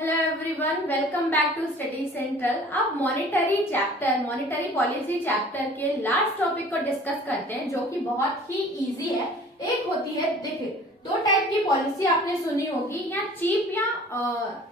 Hello everyone, welcome back to study central. अब monetary policy chapter के last topic को discuss करते हैं, जो कि बहुत ही इजी है। एक होती है, देखिए, दो टाइप की पॉलिसी आपने सुनी होगी, या चीप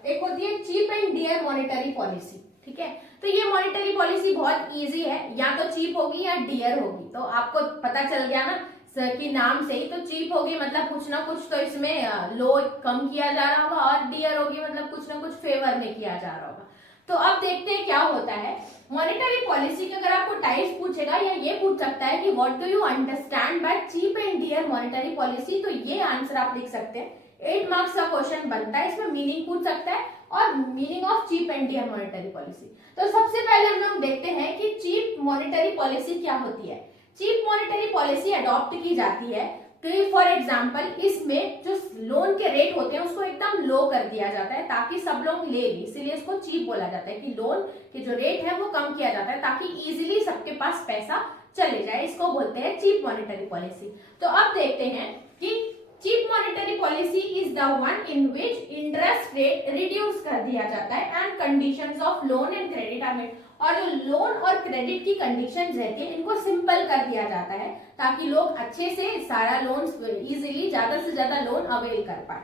एक होती है cheap and dear monetary policy. ठीक है, तो ये मॉनेटरी पॉलिसी बहुत इजी है, या तो चीप होगी या डियर होगी। तो आपको पता चल गया ना सर की नाम से ही, तो चीप होगी मतलब कुछ ना कुछ तो इसमें लो कम किया जा रहा होगा, और डियर होगी मतलब कुछ ना कुछ फेवर में किया जा रहा होगा। तो अब देखते हैं क्या होता है मॉनेटरी पॉलिसी के। अगर आपको टाइप्स पूछेगा या ये पूछ सकता है कि what do you understand by cheap and dear monetary policy, तो ये आंसर आप लिख सकते हैं। 8 मार्क्स का क्वेश्चन बनता है, इसमें मीनिंग पूछ सकता है और meaning of cheap and dear monetary policy. तो सबसे पहले हम लोग देखते हैं कि चीप मॉनेटरी पॉलिसी क्या होती है। चीप मॉनेटरी पॉलिसी अडॉप्ट की जाती है तो फॉर एग्जांपल इसमें जो लोन के रेट होते हैं उसको एकदम लो कर दिया जाता है ताकि सब लोग ले भी, इसीलिए इसको चीप बोला जाता है कि लोन के जो रेट है वो कम किया जाता है ताकि इजीली सबके पास पैसा चले जाए। इसको बोलते हैं चीप मॉनेटरी पॉलिसी। तो अब देखते हैं कि cheap monetary policy is the one in which interest rate reduce कर दिया जाता है and conditions of loan and credit are made, और जो लोन और क्रेडिट की कंडीशंस रहती है इनको सिंपल कर दिया जाता है ताकि लोग अच्छे से सारा लोन इजीली ज्यादा से ज्यादा लोन अवेल कर पाए।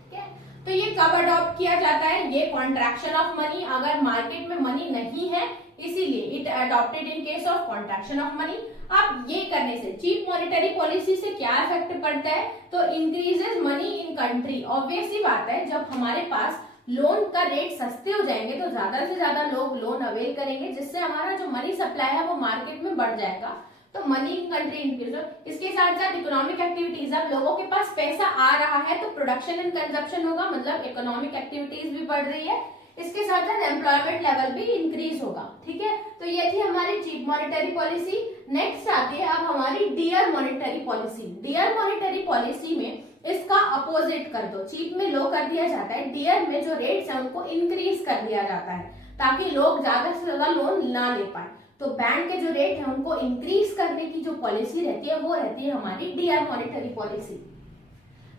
ठीक है, तो ये कब अडॉप्ट किया जाता है? ये कॉन्ट्रैक्शन ऑफ मनी, अगर मार्केट में मनी नहीं है इसीलिए it adopted in case of contraction of money. अब ये करने से चीप मॉनेटरी पॉलिसी से क्या इफेक्ट पड़ता है? तो increases money in country. Obvious सी बात है, जब हमारे पास लोन का रेट सस्ते हो जाएंगे तो ज्यादा से ज्यादा लोग लोन अवेल करेंगे, जिससे हमारा जो मनी सप्लाई है वो मार्केट में बढ़ जाएगा, तो मनी इन कंट्री इंक्रीज। इसके साथ साथ इकोनॉमिक एक्टिविटीज, अब लोगों के पास पैसा आ रहा है तो प्रोडक्शन एंड कंजप्शन होगा, मतलब इकोनॉमिक एक्टिविटीज भी बढ़ रही है। इसके साथ साथ एम्प्लॉयमेंट लेवल भी इंक्रीज होगा। ठीक है, तो ये थी हमारी चीप मॉनेटरी पॉलिसी। नेक्स्ट आती है अब हमारी dear monetary policy. Dear monetary policy में इसका अपोजिट कर दो, चीप में लो कर दिया जाता है, डियर में जो रेट्स है उनको इंक्रीज कर दिया जाता है ताकि लोग ज्यादा से ज्यादा लोन ना ले पाए। तो बैंक के जो रेट है उनको इंक्रीज करने की जो पॉलिसी रहती है वो रहती है हमारी dear monetary policy.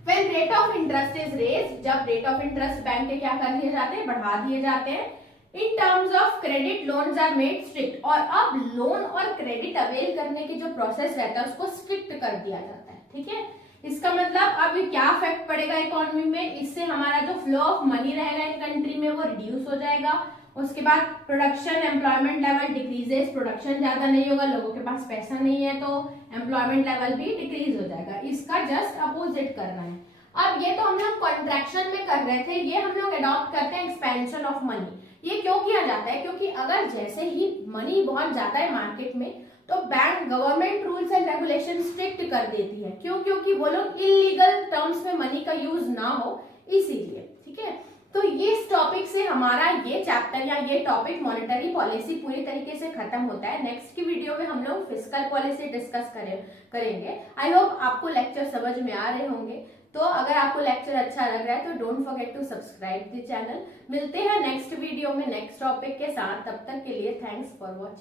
When rate of interest is raised, जब रेट ऑफ इंटरेस्ट बैंक के क्या कर दिए जाते हैं, बढ़ा दिए जाते हैं। In terms of credit loans are made strict, और अब लोन और क्रेडिट अवेल करने की जो प्रोसेस रहता है उसको स्ट्रिक्ट कर दिया जाता है। ठीक है, इसका मतलब अब क्या इफेक्ट पड़ेगा इकोनॉमी में? इससे हमारा जो फ्लो ऑफ मनी रहेगा इन कंट्री में वो रिड्यूस हो जाएगा। उसके बाद production employment level decreases, production ज्यादा नहीं होगा, लोगों के पास पैसा नहीं है तो एम्प्लॉयमेंट लेवल भी डिक्रीज हो जाएगा। इसका जस्ट अपोजिट करना है। अब ये तो हम लोग कॉन्ट्रैक्शन में कर रहे थे, ये हम लोग अडॉप्ट करते हैं एक्सपेंशन ऑफ मनी। ये क्यों किया जाता है? क्योंकि अगर जैसे ही मनी बहुत ज्यादा है मार्केट में तो bank government rules and regulation strict कर देती है। क्यों? क्योंकि वो लोग इलीगल टर्म्स में मनी का यूज ना हो, इसीलिए। ठीक है, तो ये इस टॉपिक से हमारा ये चैप्टर या ये टॉपिक मॉनेटरी पॉलिसी पूरी तरीके से खत्म होता है। नेक्स्ट की वीडियो में हम लोग फिस्कल पॉलिसी डिस्कस करेंगे। आई होप आपको लेक्चर समझ में आ रहे होंगे। तो अगर आपको लेक्चर अच्छा लग रहा है तो don't forget to subscribe the channel. मिलते हैं नेक्स्ट वीडियो में नेक्स्ट टॉपिक के साथ, तब तक के लिए थैंक्स फॉर वॉचिंग।